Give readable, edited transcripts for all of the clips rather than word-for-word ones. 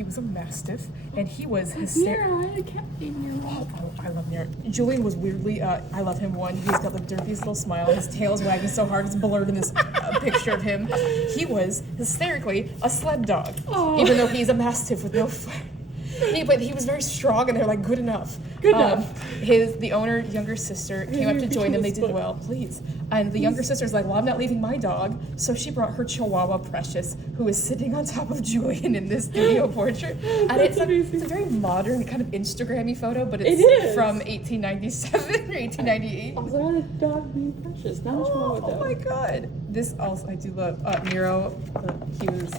he was a Mastiff, and he was Nero, hysterical. I had a cat named Nero. Oh, I love Nero. Julian was weirdly, I love him one. He's got the derpiest little smile. His tail's wagging so hard it's blurred in this picture of him. He was hysterically a sled dog, even though he's a Mastiff with no fur. But he was very strong, and they're like good enough. Good enough. The owner's younger sister came up to join them. They did well, please. And the younger sister's like, well, I'm not leaving my dog. So she brought her Chihuahua Precious, who is sitting on top of Julian in this studio portrait. And it's a very modern kind of Instagram-y photo, but it's from 1897 or 1898. Also had a dog named Precious. Not much wrong with that. Oh my god. This also, I do love Nero. He was,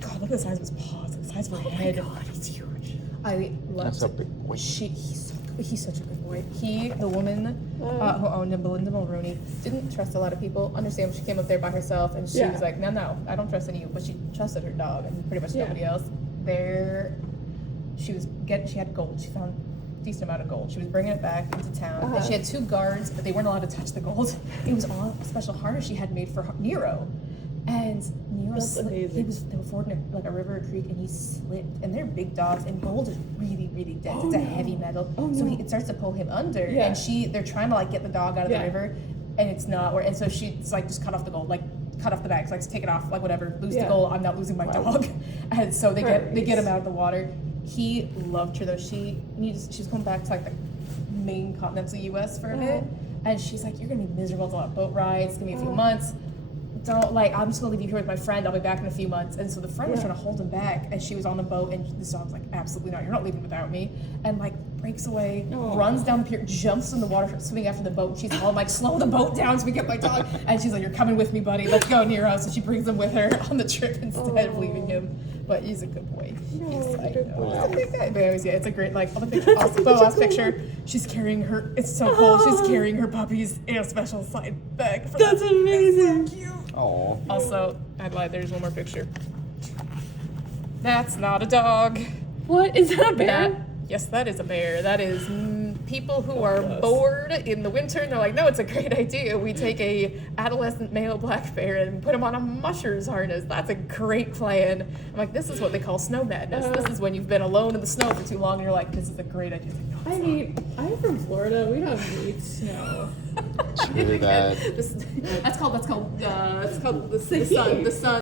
God, look at the size of his paws, the size of her head. Oh my god, he's huge. I love That's a big boy. He's such a good boy. The woman who owned him, Belinda Mulrooney, didn't trust a lot of people. Understand, she came up there by herself, and she was like, no, I don't trust any of you. But she trusted her dog and pretty much nobody else. She had gold. She found a decent amount of gold. She was bringing it back into town. And she had 2 guards, but they weren't allowed to touch the gold. It was all a special harness she had made for Nero. And Nero slipped. They were fording a river or creek, and he slipped. And they're big dogs, and gold is really, really dense. It's a heavy metal, it starts to pull him under. And they're trying to get the dog out of the river, and it's not. And so she's like, just cut off the gold, cut off the bags, take it off, whatever. Lose the gold. I'm not losing my dog. And so they get him out of the water. He loved her though. She was going back to the main continental U.S. for a bit, and she's like, you're gonna be miserable. It's a lot of boat rides. It's gonna be a few months. I'm just gonna leave you here with my friend. I'll be back in a few months. And so the friend was trying to hold him back, and she was on the boat, and this dog's like, absolutely not. You're not leaving without me. And breaks away, runs down the pier, jumps in the water, swimming after the boat. She's all slow the boat down so we get my dog. And she's like, you're coming with me, buddy. Let's go, Nero. So she brings him with her on the trip instead of leaving him. But he's a good boy. He's a big guy. But anyways, it's a great all the pictures. Also, the last picture, she's carrying her. It's so cool. She's carrying her puppies in a special side bag. That's amazing. It's so cute. Oh. Also, I lied. There's one more picture. That's not a dog. What? Is that a bear? Yes, that is a bear. That is people who are bored in the winter, and they're like, no, it's a great idea. We take a adolescent male black bear and put him on a musher's harness. That's a great plan. I'm like, this is what they call snow madness. This is when you've been alone in the snow for too long, and you're like, this is a great idea. Like, no, I'm from Florida. We don't need snow. It's really bad. that's called the sun. The sun.